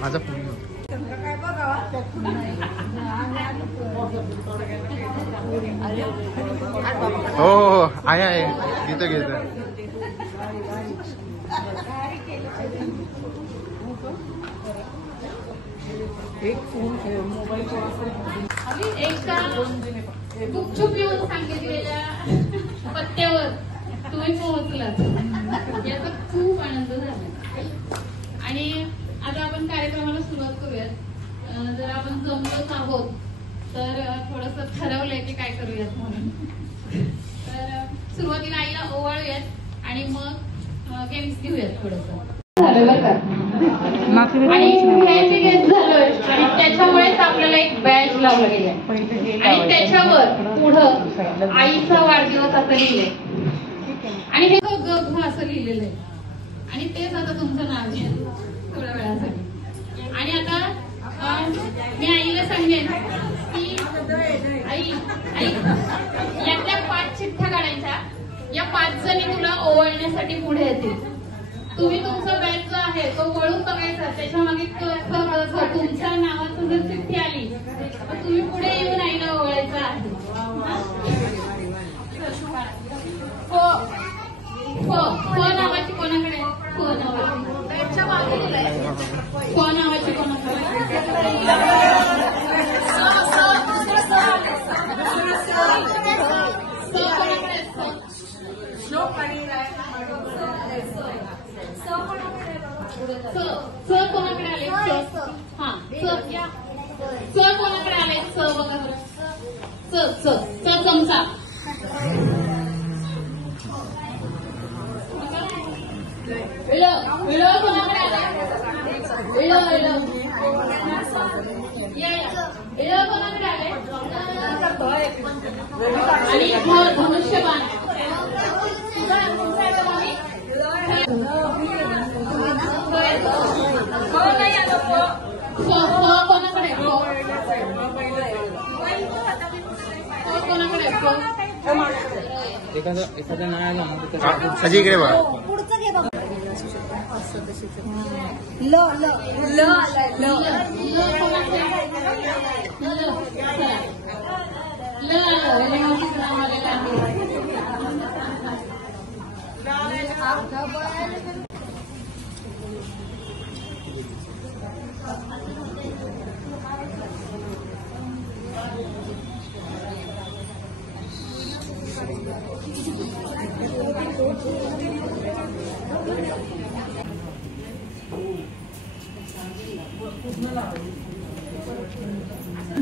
माझा हो आहे घेतो घेतो गुपचूप येऊन सांगितलेल्या पत्त्यावर तुम्ही पोहोचलात याचा खूप आनंद झाला. आणि आता आपण कार्यक्रमाला सुरुवात करूयात. जर आपण जमलोच आहोत तर थोडस ठरवलंय की काय करूयात म्हणून. तर सुरुवातीला आईला ओवाळूयात आणि मग गेम्स घेऊयात थोडस. आणि गेस्ट झालोय आणि त्याच्यामुळेच आपल्याला एक बॅच लावलं गेलंय आणि त्याच्यावर पुढं आईचा वाढदिवस असं लिहिलंय आणि हे ग असं लिहिलेलं आहे आणि तेच आता तुमचं नाव आहे थोड्या वेळासाठी. आणि आता मी आईला सांगेन की आई आई यातल्या 5 चिठ्ठ्या काढायच्या. या 5 जणी तुला ओवाळण्यासाठी पुढे येतील. तुम्ही तुमचा बॅच जो आहे तो वळून बघायचा. त्याच्या मागे तुमच्या नावाचं जर चिठ्ठी आली तर तुम्ही पुढे येऊन आईला ओवाळायचं आहे. हो नावाची कोणाकडे हो नावाची कोणाकडे कोणाकडे आले हा कोणाकडे आले बघा चमचा कोणाकडे आले कोणाकडे आले आणि धनुष्यबाण एखाद्या नाळाला अजी इकडे बघा. पुढचं घे बघा. ल ल ल ल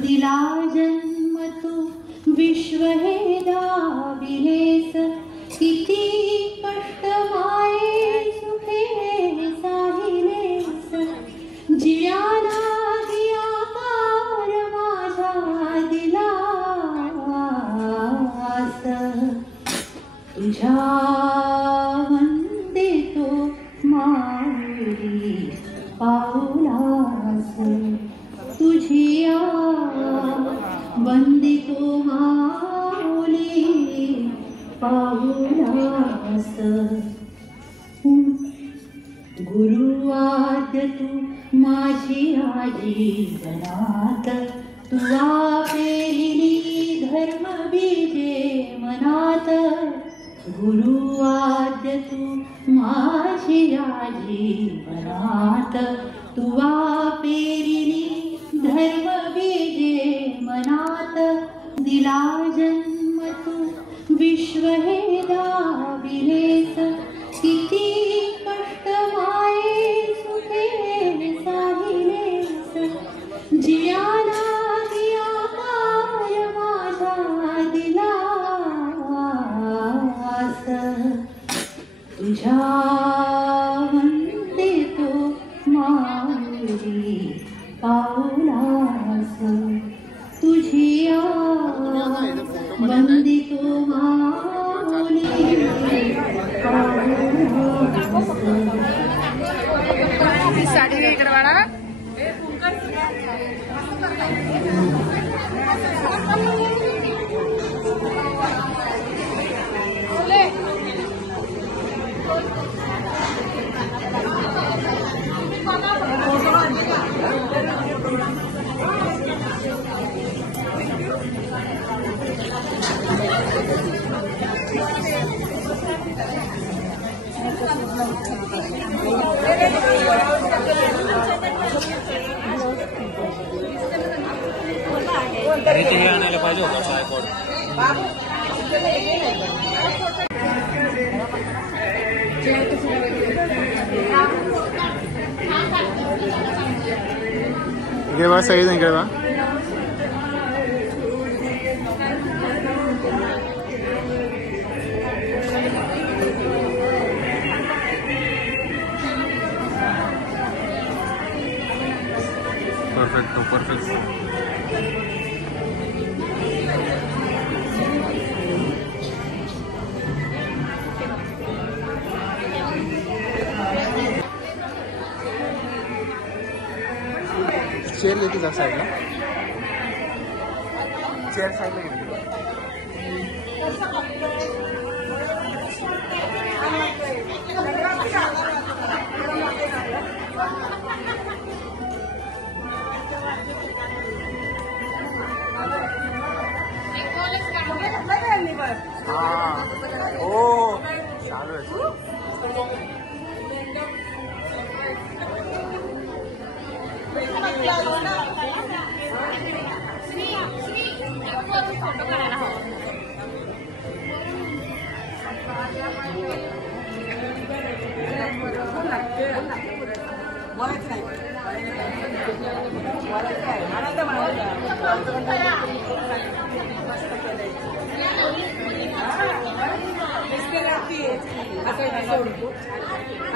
दिला जन्म तू विश्व हे दाविलेस किती कष्ट वंदितो माऊली पाहुलास गुरुवाद्य तू माझी आजीवनात तुला पेरिली धर्म बीजे मनात गुरुवाद्य तू माझी आजीवनात तुला पेरिली धर्म बीजे मनात दिला जन्म तू विश्व हे दाविलेस किती कष्ट माये सुखे साहिलेस जियाला दिया काय माझा दिलास तुझ्या म्हणते तो माऊली पाऊलास तुझी वंदितो माऊली साडी इकडे वाडा आणायला पाहिजे होता ट्रायपॉड. इकडे बा सगळेजण इकडे बा. Perfect perfect. चेयर लेके जा साइड में. चेयर साइड में ओ चालू फोटो करायला हवा.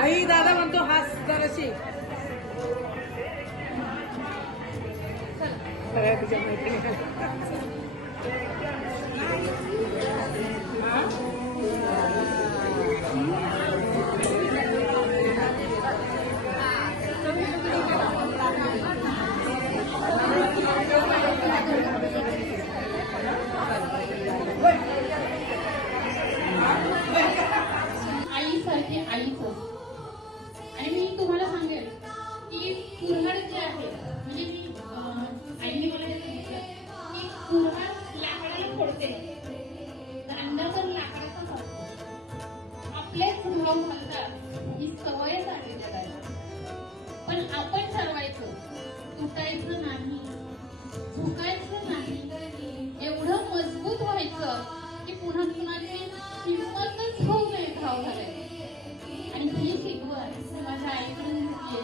आई दादा म्हणतो हास जराशी सगळ्या तुझ्या मैत्रिणी. आईसारखे आईचं. आणि मी तुम्हाला सांगेल की कुऱ्हाड जे आहे म्हणजे मी आईने मला हे सांगितलं की कुऱ्हाड लाकडाला फोडते तर अंदर लाकडाचा असतो. आपलेच भाव घालतात ही सवयच आहे जगाला. पण आपण ठरवायचं तुटायचं नाही, झुकायचं नाही, एवढं मजबूत व्हायचं की पुन्हा कुणाची हिंमतच होऊ नये भाव घालायची. आणि ही शिकवण माझ्या आईकडून घेतली.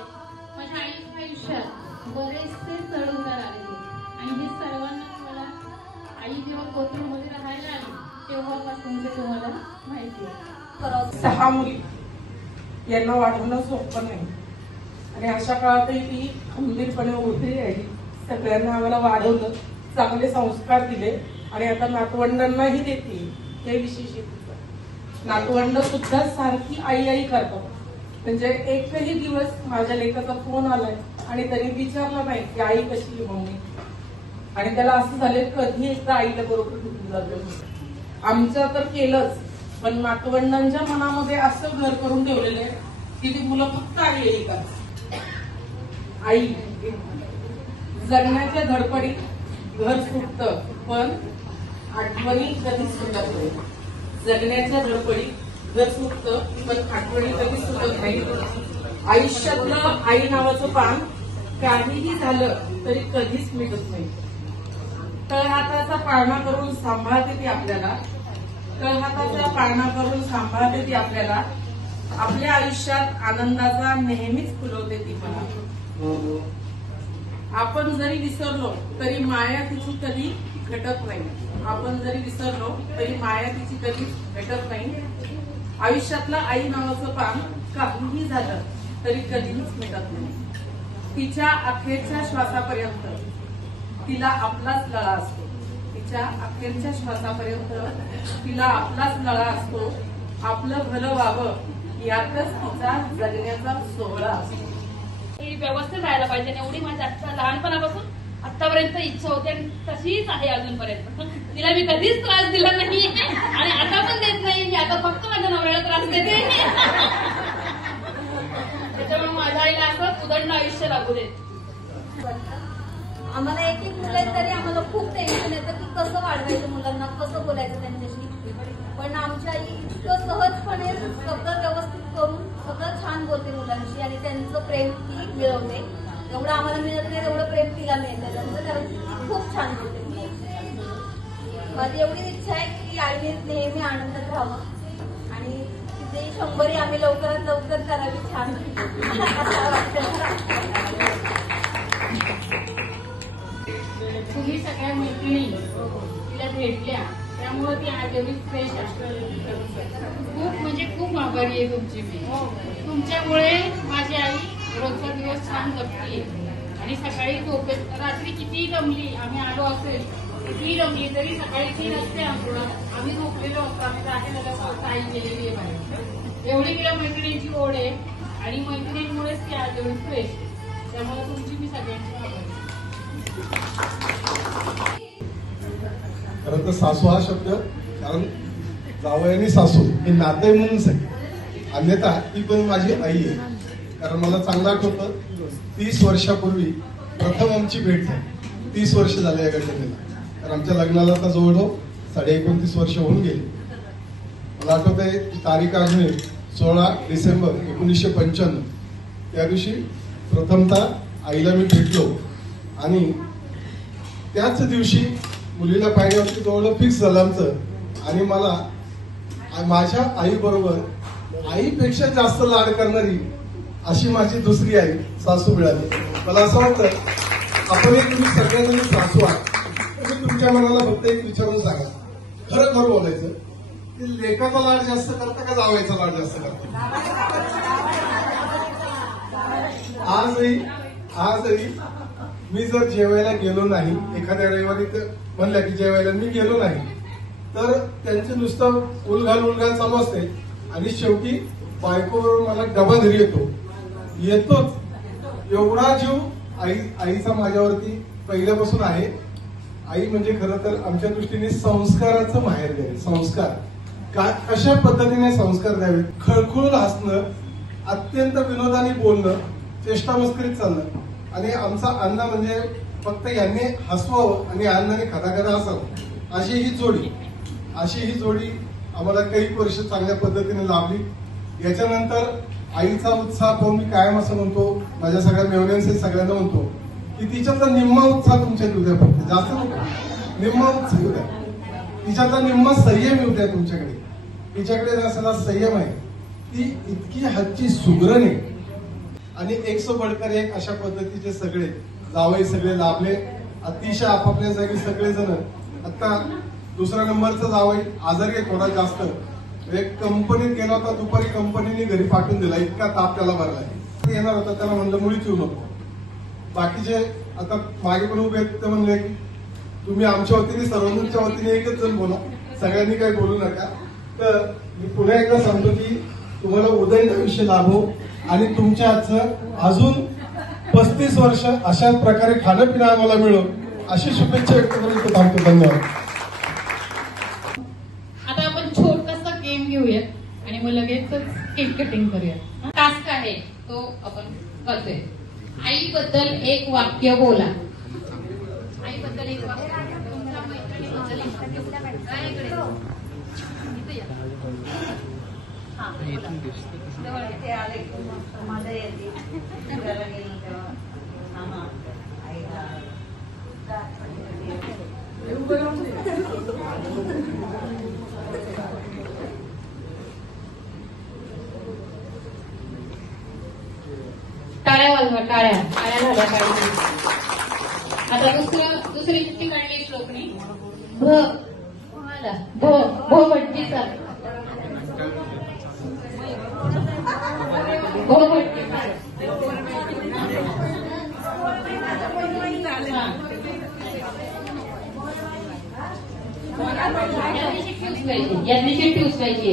माझ्या आईच्या आयुष्यात बरेचसे चढ उतार आलेले आणि हे सर्वांना मला आई जेव्हा कोथरूडमध्ये राहायला आली तेव्हापासून ते तुम्हाला माहिती आहे. 6 मुली यांना वाढवणं सोपं नाही आणि अशा काळातही ती खंबीरपणे उभी राहिली. सगळ्यांना आम्हाला वाढवलं, चांगले संस्कार दिले आणि आता नातवंडांनाही देते. हे विशेष आहे. नातवंड सुद्धा सारखी आई आई करतात. म्हणजे एकही दिवस माझ्या लेकाचा फोन आलाय आणि त्यांनी विचारला नाही की आई कशी आहे मम्मी. आणि त्याला असं झालं कधी एकदा आईला बरोबर भेटून जातो. आमचं तर केलंच, पण नातवंडांच्या मनामध्ये असं घर करून ठेवलेलं आहे की ती मुलं फक्त आई येतात. आई जगण्याच्या धडपडीत घर सुटतं, पण आठवणी कधीच सुटत नाही. जगण्याच्या धडपडीत घर सुटतं, पण आठवणी कधीच सुटत नाही. आयुष्यातलं आई नावाचं पान काहीही झालं तरी कधीच मिटत नाही. तळहाताचा पाळणा करून सांभाळते ती आपल्याला, तळहाताचा पाळणा करून सांभाळते ती आपल्याला. आपल्या आयुष्यात आनंदाचा नेहमीच फुलवते ती मला. आपण जरी विसरलो तरी माया तिची कधी घटत नाही. आपण जरी विसरलो तरी माया तिची कधी घटत नाही. आयुष्यातलं आई नावाचं पान काहीही झालं तरी कधीच मिटत नाही. तिच्या अखेरच्या श्वासापर्यंत तिला आपलाच लळा असतो. तिच्या अखेरच्या श्वासापर्यंत तिला आपलाच लळा असतो. आपलं भलं व्हावं यातच तिचा जगण्याचा सोहळा असतो. व्यवस्थित राहायला पाहिजे एवढी माझी आता लहानपणापासून आतापर्यंत इच्छा होती आणि तशीच आहे अजूनपर्यंत. तिला मी कधीच त्रास दिला नाही आणि आता पण देत नाही. मी आता फक्त माझ्या नवऱ्याला त्रास देते. त्याच्यामुळे माझ्या आईला असं उदंड आयुष्य लागू दे. आम्हाला एक मुलं आहेत तरी आम्हाला खूप टेन्शन येतं की कसं वाढवायचं मुलांना, कसं बोलायचं त्यांच्याशी. पण आमच्या आई इतकं सहजपणे सगळं व्यवस्थित करून सगळं छान बोलते मुलांशी आणि त्यांचं प्रेम ती मिळवते. एवढं आम्हाला मिळत नाही तेवढं प्रेम तिला मिळतं त्यांचं, कारण ती खूप छान बोलते. माझी एवढी इच्छा आहे की आईने नेहमी आनंदात राहावं आणि तिथे 100 आम्ही लवकरात लवकर करावी. छान असं वाटतं. तुम्ही सगळ्या मैत्रिणी तिला भेटल्या त्यामुळे ती आज एवढी फ्रेश खूप म्हणजे खूप आभारी आहे तुमची मी. तुमच्यामुळे माझी आई रोजचा दिवस छान जगते आणि सकाळी झोपेत रात्री कितीही दमली, आम्ही आलो असेल कितीही दमली तरी सकाळी ती नसते आम्ही झोपलेलो असतो. आम्ही राहिलेलो आई गेलेली आहे बाहेर. एवढी तिला मैत्रिणींची ओढ आहे आणि मैत्रिणींमुळेच ती आज एवढी फ्रेश. त्यामुळे तुमची मी सगळ्यांची आभारी. खरं तर सासू हा शब्द, कारण जावई आणि सासू हे नाते म्हणून आहे, अन्यथा ती पण माझी आई आहे. कारण मला चांगलं आठवतं 30 वर्षापूर्वी प्रथम आमची भेट झाली. 30 वर्ष झाले या घटनेला. तर आमच्या लग्नाला आता जवळजवळ 29.5 वर्ष होऊन गेले. मला आठवत आहे ती तारीख अजून 16 डिसेंबर 1995. त्या दिवशी प्रथमतः आईला मी भेटलो आणि त्याच दिवशी मुलीला पाहिल्यावरती जवळ फिक्स झालं आमचं. आणि मला माझ्या आई बरोबर आईपेक्षा जास्त लाड करणारी अशी माझी दुसरी आई सासू मिळाली. मला असं वाटतं आपण एक तुम्ही सगळ्यांनी सासू आहात. तुम्ही तुमच्या मनाला फक्त एक विचारून सांगा, खरं खरं बोलायचं की लेकाचा लाड जास्त करता का जावयाचा लाड जास्त करता? आजही मी जर जेवायला गेलो नाही, एखाद्या रविवारी म्हणल्या की जेवायला मी गेलो नाही, तर त्यांचं नुसतं उलघाल चालू असते आणि शेवटी बायकोबरोबर मला डबा घरी येतोच. एवढा जीव आईचा माझ्यावरती पहिल्यापासून आहे. आई म्हणजे खरं तर आमच्या दृष्टीने संस्काराचं माहेर द्यावे. संस्कार कशा पद्धतीने संस्कार द्यावे, खळखळून हसणं, अत्यंत विनोदाने बोलणं, चेष्टामस्करीत चालणं. आणि आमचा अण्णा म्हणजे फक्त यांनी हसवावं आणि अण्णाने खदाखदा हसावं अशी ही जोडी आम्हाला काही वर्ष चांगल्या पद्धतीने लाभली. याच्यानंतर आईचा उत्साह पाहून मी कायम असं म्हणतो, माझ्या सगळ्या मेवण्यांचे सगळ्यांना म्हणतो की तिच्यातला निम्मा उत्साह तुमच्यात येऊ द्या, फक्त जास्त नको, निम्मा उत्साह येऊ द्या. तिच्यातला निम्मा संयम येऊ द्या तुमच्याकडे. तिच्याकडे असलेला संयम आहे, ती इतकी हातची सुगरण आहे. आणि 100 बडकर एक अशा पद्धतीचे सगळे जावई सगळे लाभले. अतिशय आपापल्या जागी सगळेजण. आता दुसऱ्या नंबरचा जावई आजारी आहे थोडा जास्त. एक कंपनीत गेला होता, दुपारी कंपनीने घरी पाठवून दिला, इतका ताप त्याला भरलाय. येणार होता, त्याला म्हणलं मुळीच येऊ नको. बाकीचे आता मागे पण उभे आहेत, ते म्हणले की तुम्ही आमच्या वतीने सर्वांच्या वतीने एकच जण बोला, सगळ्यांनी काही बोलू नका. तर मी पुन्हा एकदा सांगतो की तुम्हाला उदंड आयुष्य लाभो आणि तुमच्या हातचं अजून 35 वर्ष अशाच प्रकारे खाणं पिणं आम्हाला मिळो अशी शुभेच्छा व्यक्त करून इथे थांबतो. धन्यवाद. आता आपण छोटासा गेम घेऊयात आणि मग लगेचच केक कटिंग करूयात. टास्क आहे तो आपण करतोय. आईबद्दल एक वाक्य बोला. आईबद्दल एक वाक्य. तुमच्या मैत्रिणीबद्दल एक वाक्य. काय इकडे? इथे या. हा, बोला. जवळ या. ते आले की मस्त मजा येते. फिरायला गेलो तेव्हा. हा, आईला टाळ्या वाजवा. टाळ्या टाळ्या झाल्या पाहिजे. आता दुसरी चिठ्ठी काढली श्लोकनी. भ भट्टीचा. भट्टीचा. यातली चिठ्ठी उचलायची.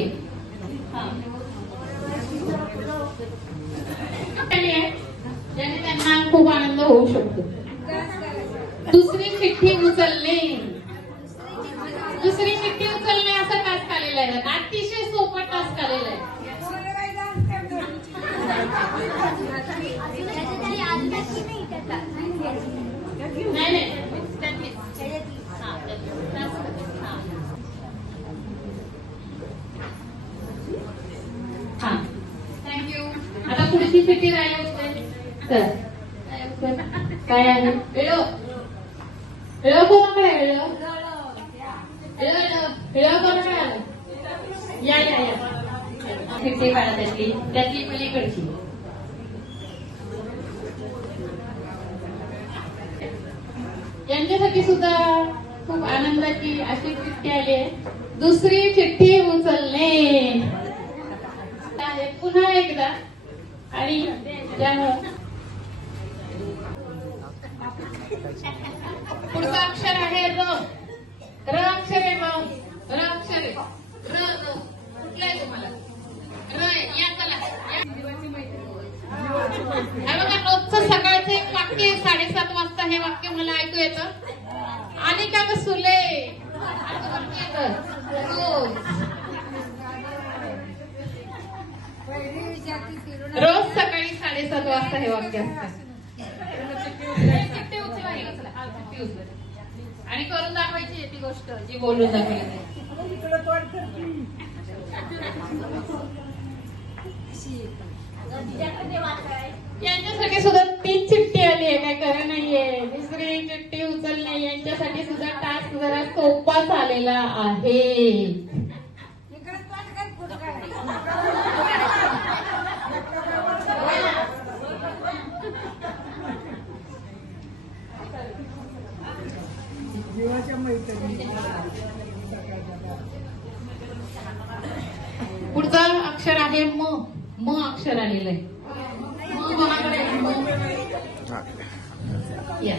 ज्याने त्यांना खूप आनंद होऊ शकतो. दुसरी चिठ्ठी उचलणे. दुसरी चिठ्ठी उचलणे असा टास्क आलेला आहे. अतिशय सोपा टास्क आलेला आहे. नाही हा, थँक्यू. आता पुढची चिठ्ठी राहिली तर काय आहे? वेळो कोणाकडे? वेळो कोणाकडे आलं? या या या. चिठ्ठी काढा त्यातली पलीकडची. यांच्यासाठी सुद्धा खूप आनंदाची अशी चिठ्ठी आली आहे. दुसरी चिठ्ठी उचलणे. पुन्हा एकदा. आणि त्यामुळं पुढचं अक्षर आहे र. र अक्षर आहे. र अक्षर आहे. र कुठलं आहे तुम्हाला? र या. चला बघा. रोजचं सकाळचं एक वाक्य 7:30 वाजता हे वाक्य मला ऐकू येतं. आणि का सुले रोज सकाळी 7:30 वाजता हे वाक्य असतं. आणि करून दाखवायची ती गोष्ट जी बोलून दाखवली. यांच्यासाठी सुद्धा 3 चिठ्ठी आली आहे. काय खरं नाहीये. दुसरी चिठ्ठी उचलणे यांच्यासाठी सुद्धा टास्क जरा सोपाच आलेला आहे. पुढचं अक्षर आहे म. म अक्षर आलेलं आहे. म कोणाकडे? या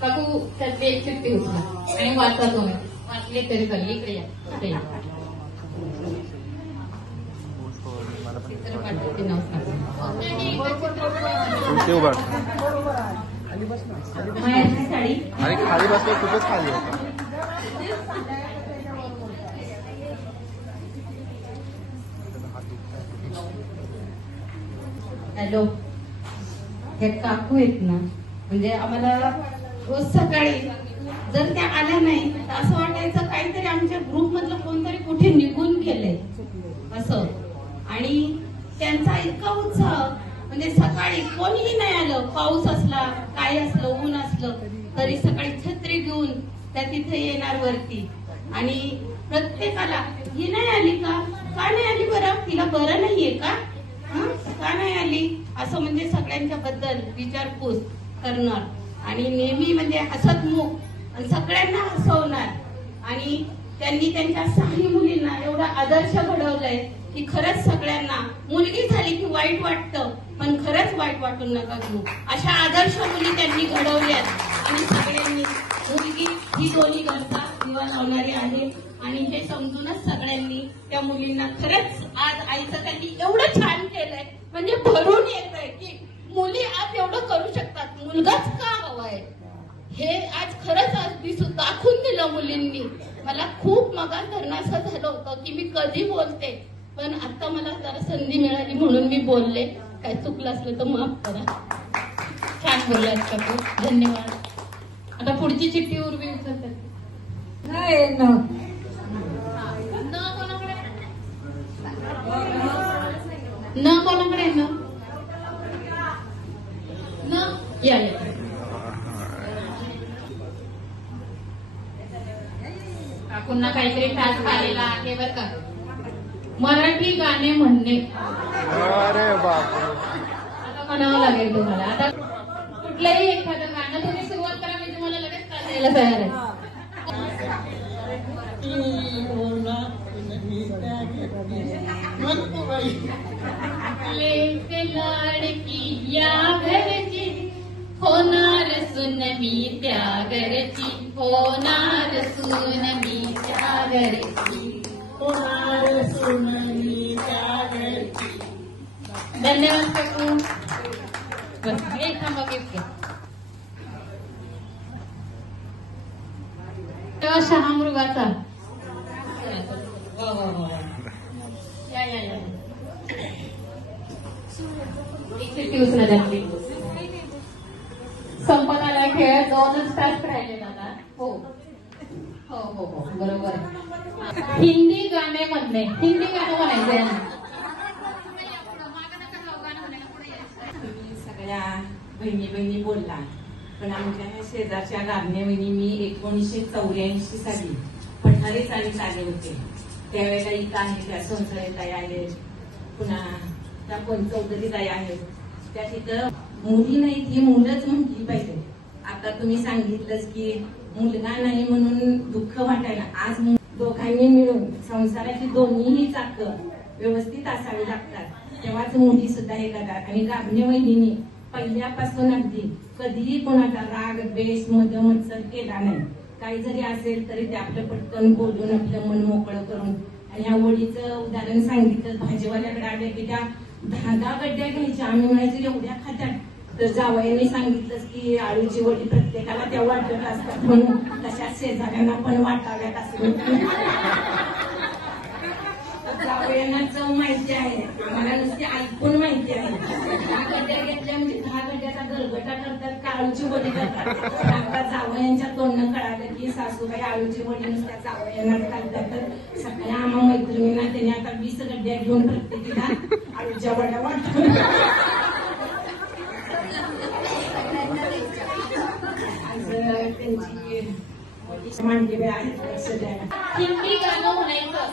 काकू त्यातली एक चिठ्ठी उचला आणि वाचा. तुम्ही वाचली तरी चालेल. इकडे या. चित्रपटाचे नाव मायाची साडी. आणि खाली बसलं खूपच खाली होता. हॅलो. ह्या काकू आहेत ना, म्हणजे आम्हाला रोज सकाळी जर त्या आल्या नाही तर असं वाटायचं काहीतरी आमच्या ग्रुप मधलं कोणतरी कुठे निघून गेलंय असं. आणि त्यांचा इतका उत्साह म्हणजे सकाळी कोणीही नाही आलं. पाऊस असला काय असलं ऊन असलं तरी सकाळी छत्री घेऊन त्या तिथे येणार वरती. आणि प्रत्येकाला ही नाही आली का नाही आली बरं? तिला बरं नाहीये का नाही आली असं म्हणजे सगळ्यांच्या बद्दल विचारपूस करणार. आणि नेहमी म्हणजे हसतमुख आणि सगळ्यांना हसवणार. आणि त्यांनी त्यांच्या 6 मुलींना एवढा आदर्श घडवलाय की खरंच सगळ्यांना मुलगी झाली की वाईट वाटतं पण खरंच वाईट वाटून नका घेऊ. अशा आदर्श मुली त्यांनी घडवल्यात. आणि सगळ्यांनी मुलगी ही दोन्ही घरचा दिवा लावणारी आहे. आणि हे समजूनच सगळ्यांनी त्या मुलींना खरंच आज आईचं त्यांनी एवढं छान केलंय म्हणजे भरून येत आहे की मुली आज एवढं करू शकतात. मुलगाच का हवाय हे आज खरंच दाखवून दिलं मुलींनी. मला खूप मगान धरणं असं झालं होतं की मी कधी बोलते, पण आता मला जरा संधी मिळाली म्हणून मी बोलले. काय चुकलं असलं तर माफ करा. छान बोललात का तू, धन्यवाद. आता पुढची चिठ्ठी उर्वी उचलतात. न कोणाकडे न या पुन्हा काहीतरी टास्क आलेला आहे बरं का. मराठी गाणे म्हणणे. अरे बाप, आता म्हणावं लागेल तुम्हाला. आता कुठलंही एखादं गाणं तुम्ही सुरुवात करा, मी तुम्हाला लगेच चालायला तयार आहे. लेके लाडकी या घरची, होणार सुन मी त्या घरची, होणार सुन मी त्या घरची, होणार सुन मी त्या घरची. धन्यवाद काकू. बस हे थांबा घेतलं. शहामृगाचा या या या संपत आला खेळ. 2च तास राहिले दादा. हो हो हो हो बरोबर. हिंदी गाणे म्हणणे. हिंदी गाणं म्हणायचंय. तुम्ही सगळ्या बहिणी बहिणी बोलला, पण आमच्या ह्या शेजारच्या गारणे वहिनी मी 1984 साली पठारे चाळीत आले होते. त्यावेळेला इथं आहे त्या संसारताई आहेत, पुन्हा त्या चौधरी ताई आहेत. त्या तिथं मुली नाही ती मुलंच म्हटली पाहिजे. आता तुम्ही सांगितलंच की मुलगा नाही म्हणून दुःख वाटायला. आज दोघांनी मिळून संसाराची दोन्हीही चाकं व्यवस्थित असावी लागतात, तेव्हाच मुली सुद्धा हे करतात. आणि गाभणे वहिनीने पहिल्यापासून अगदी कधीही कोणाचा राग द्वेष मत्सर केला नाही. काही जरी असेल तरी ते आपलं पटकन बोलून आपलं मन मोकळं करून. आणि ह्या वडीचं उदाहरण सांगितलं, भाजीवाल्याकडे आले की त्या 10 गड्ड्या घ्यायच्या. आम्ही म्हणायचं एवढ्या खात्यात, तर जावयाने सांगितलंच की आळूची वडी प्रत्येकाला त्या वाटत असतात म्हणून, तशाच शेजाऱ्यांना पण वाटाव्यात असं. जावयांना चव माहिती आहे, आम्हाला नुसती ऐकून माहिती आहे. 10 गड्ड्या घेतल्या म्हणजे 10 गड्ड्याचा गरगटा करतात का आळूची वडी करतात. आता जावयांच्या तोंडनं कळालं की सासूबाई आळूची वडी नुसत्या जावयांनाच घालतात. तर सगळ्या आम्हा मैत्रिणींना त्याने आता 20 गड्ड्या घेऊन प्रत्येकीला आळूच्या वड्या वाटतात. त्यांची मांडली आहे सध्या. हिंदी गाणं म्हणायचं.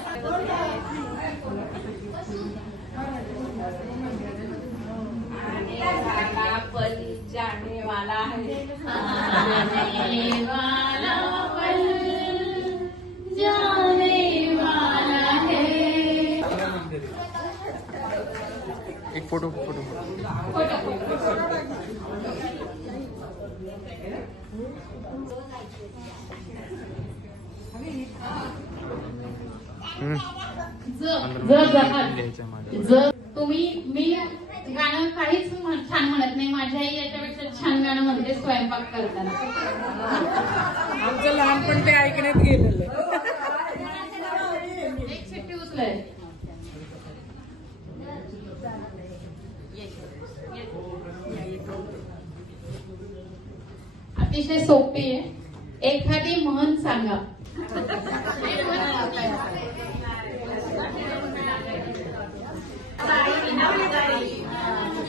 पल जाने वाला है, जाने वाला पल जाने वाला है. एक फोटो जर तुम्ही मी गाणं काहीच छान म्हणत नाही. माझ्या आई याच्यापेक्षा छान गाणं म्हणते स्वयंपाक करताना. आमचं लहानपण ते ऐकण्यात गेलेलं. एक चिठ्ठी उचलाय. अतिशय सोपी आहे. एखादी म्हण सांगा.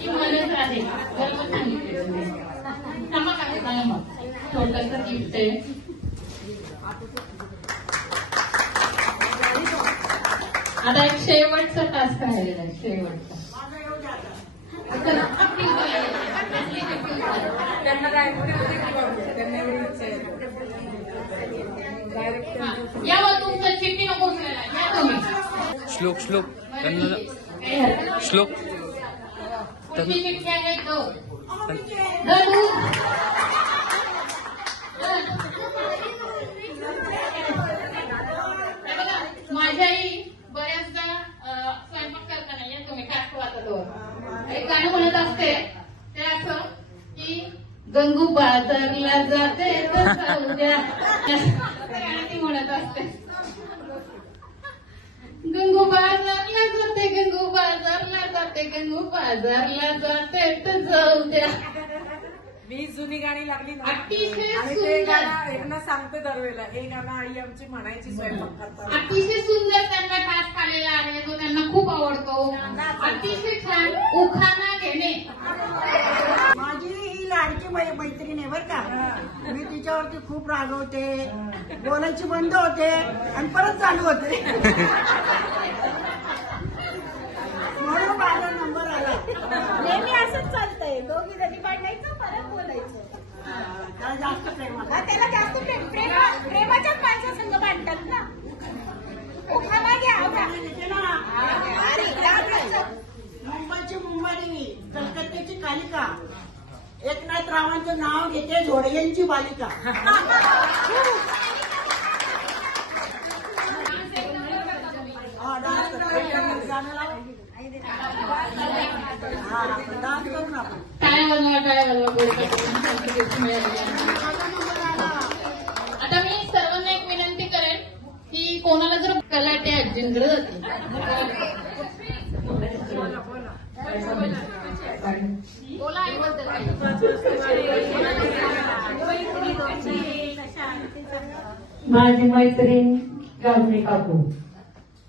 म्हणत आहे बरोबर सांगितले. थांबा काय मग छोटस गिफ्ट आहे. आता एक शेवटचा टास्क राहिलेला आहे. शेवटचा या मग तुमचं चिठ्ठी नको उचलायला. या तुम्ही. श्लोक पुढची चिठ्ठी आहे माझ्या आई बऱ्याचदा स्वयंपाक करताना या तुम्ही काकू आता एक गाणं म्हणत असते. ते असं की गंगू बाजारला जाते म्हणत असते. गंगू बाजारला जाते, गंगू बाजारला जाते, गंगू बाजारला जाते तर जाऊ द्या. मी जुनी गाणी लागली ना अतिशय आणि ते सुंदर. गाणं यांना सांगते दरवेळेला, हे गाणं आई आमची म्हणायची स्वयंपाक करताना. अतिशय सुंदर त्यांना टास्क आलेला आहे, जो त्यांना खूप आवडतो. अतिशय छान उखाणा घेणे. माझी ही लाडकी मैत्रीण आहे बरं का. मी तिच्यावरती खूप रागवते, बोलायची बंद होते आणि परत चालू होते. म्हणून माझा नंबर आला. नेहमी असंच चालतंय, दोघी जणी भांडायचं परत बोलायचं. त्याला जास्त प्रेम आलं. त्याला जास्त प्रेमाच्याच माणसासंग भांडतात ना. उखाणा घ्या मुंबईची मुंबई, कलकत्त्याची कालिका, एकनाथ रावांचं नाव घेते झोडग्यांची बालिका. डान्स करून आपण टाळ्या वाजवा, टाळ्या वाजवा. आता मी सर्वांना एक विनंती करेन की कोणाला जर कलाटे अर्जुनकडे जाते. बोला आईबद्दल. माझी मैत्रीण गावणे काकू.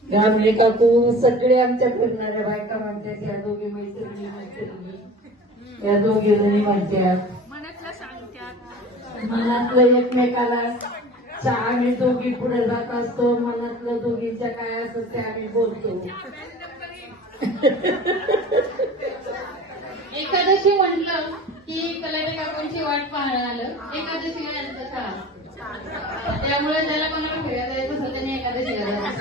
गावणे काकू सगळे आमच्या फिरणाऱ्या बायका म्हणतात, या दोघी मैत्रिणी मैत्रिणी, या दोघी जणी म्हणतात. मनातलं एकमेकाला आम्ही दोघी पुढे जात असतो, मनातलं दोघींच्या काय असतं ते आम्ही बोलतो. एकादशी म्हटलं की कलाटे काकूंची वाट पाहायला आलं. एकादशी यांचं शाळा, त्यामुळे ज्याला कोणाला फिरायला जायचं असेल त्यांनी एकादशीला जायचं.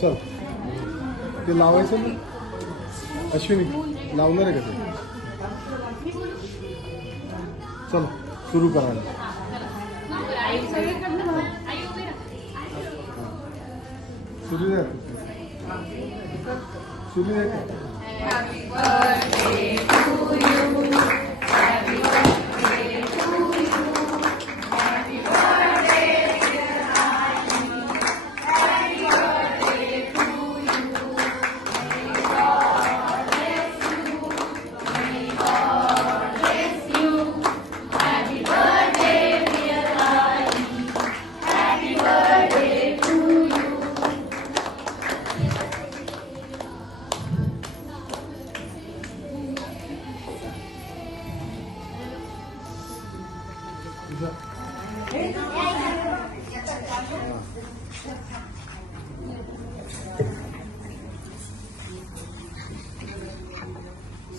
चल ते लावायचं ना अश्विनी, लावणार आहे का ते? चल सुरू करायला. सुरू द्या, सुरू द्या.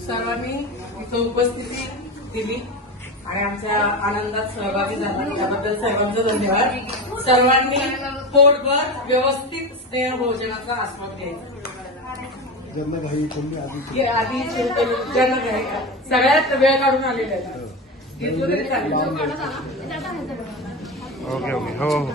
सर्वांनी इथं उपस्थिती दिली आणि आमच्या आनंदात सहभागी झाला त्याबद्दल सर्वांचं धन्यवाद. सर्वांनी पोटभर व्यवस्थित स्नेह भोजनाचा आस्वाद घ्यायचा. ज्यांना घाई कोणी आधी ज्यांना घाई सगळ्यात वेळ काढून आलेले आहेत घेतलं तरी चालेल. ओके ओके हो हो.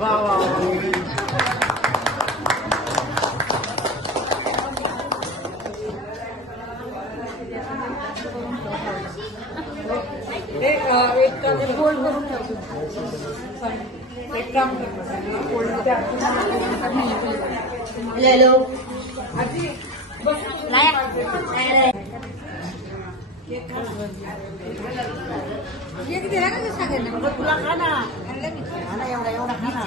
वा वा एक गोल करून ठेवतो. एक काम हॅलो आजी बस तुला खा ना एवढा एवढा खा ना.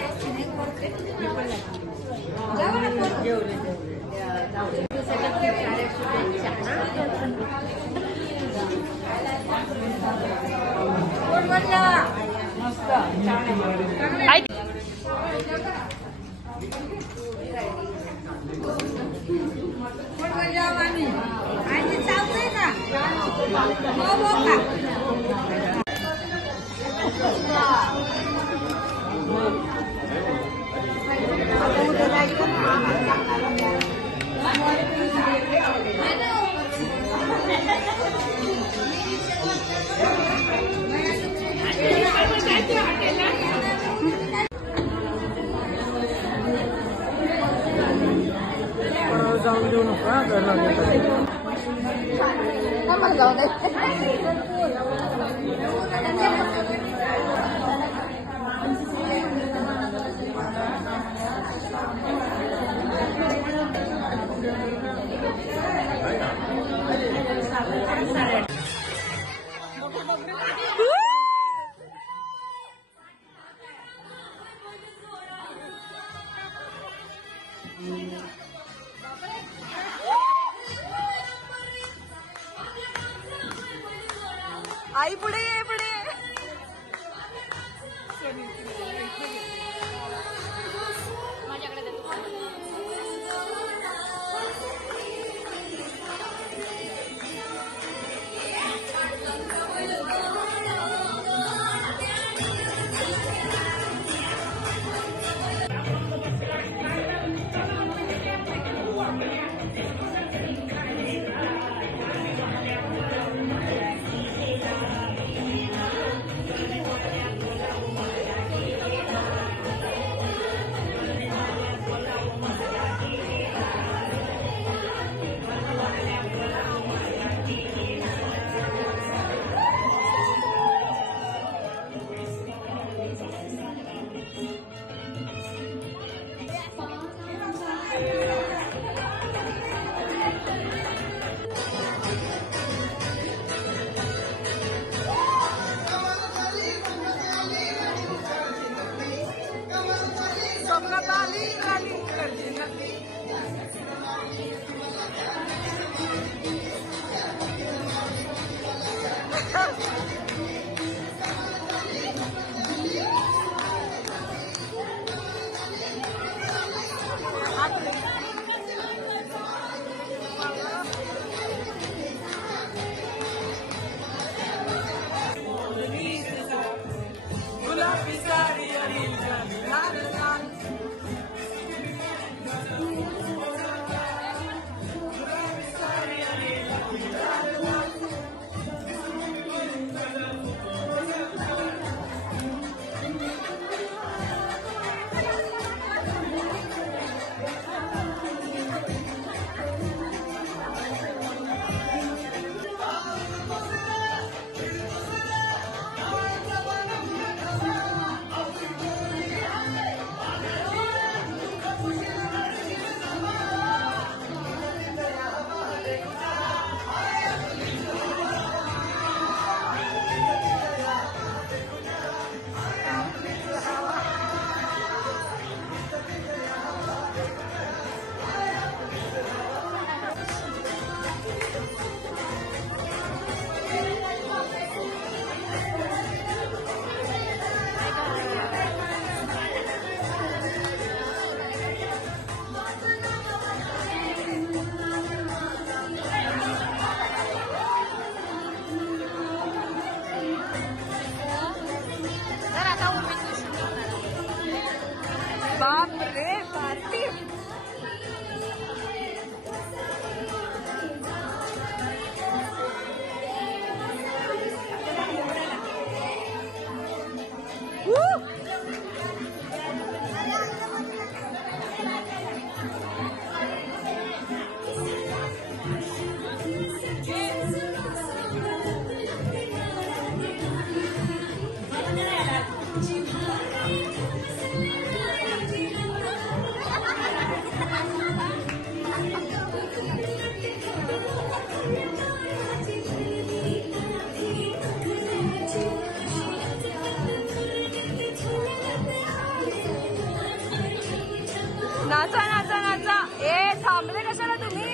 चालतंय का? उद्या जायचं ना आम्हाला सांगणार. जाऊन देऊ नका जाऊ दे. आई पुढे ये पुढे. बाप रे पार्टी. नाचा नाचा नाचा. ए थांबले कशाला तुम्ही.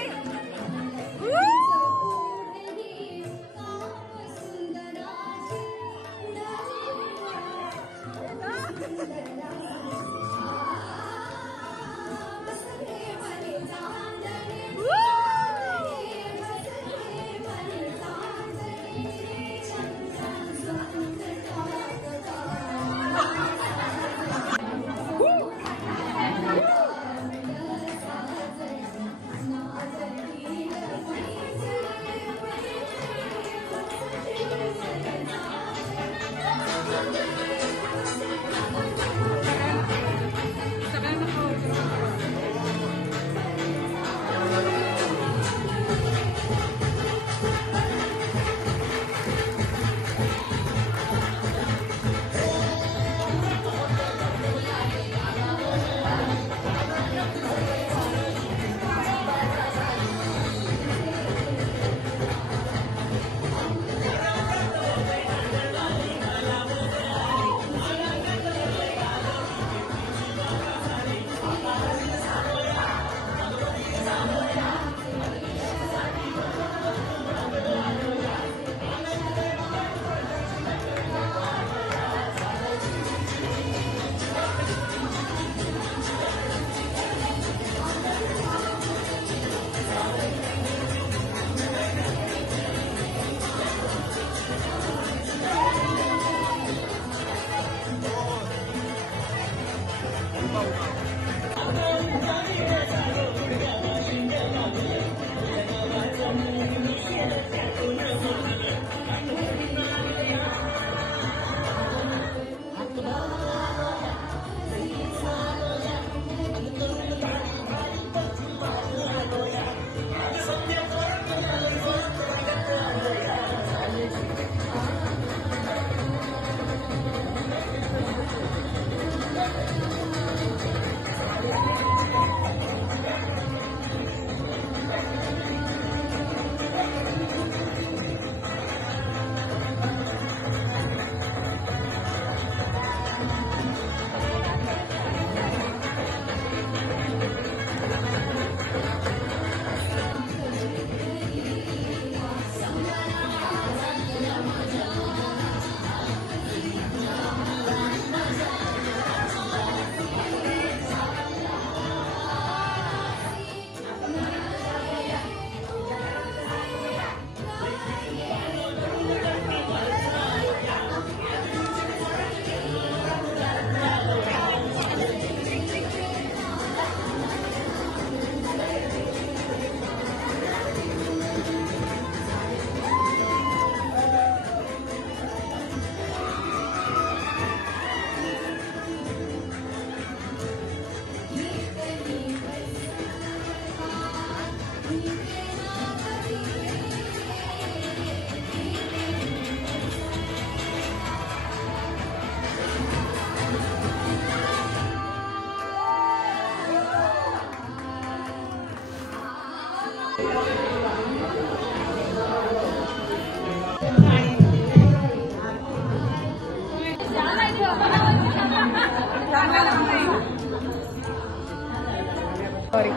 सॉरी.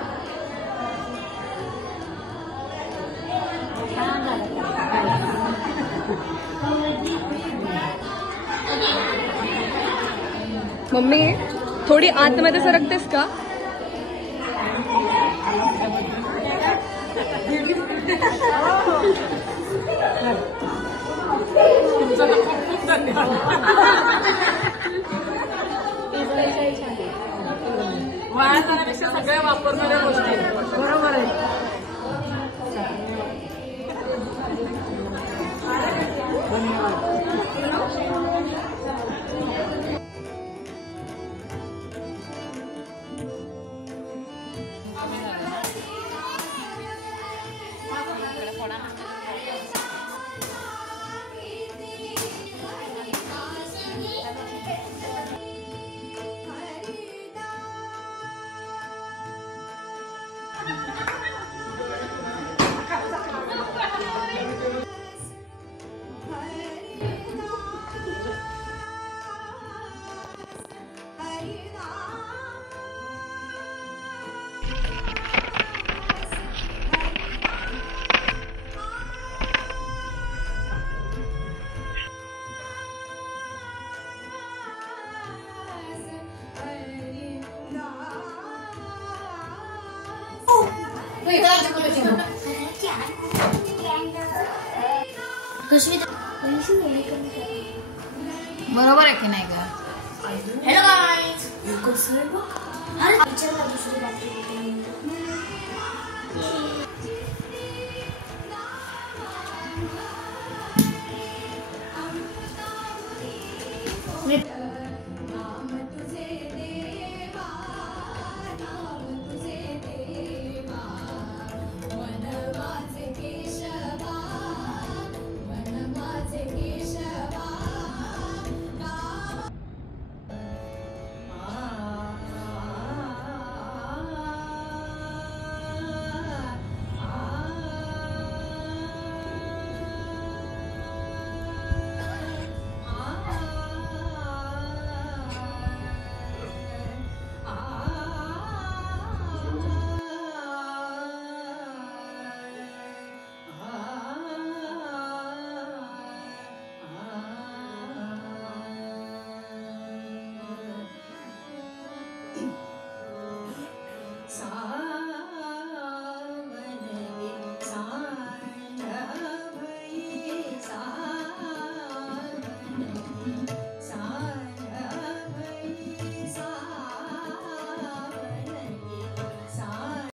मम्मी थोडी आतमध्ये सरकतेस का? तुमचं खूप खूप धन्यवाद. वाया जाण्यापेक्षा सगळ्या वापरणाऱ्या गोष्टी. बरोबर आहे. बरोबर आहे की नाही ग? हॅलो गाईज, अरे पिक्चरला दुसरी बातमी होती.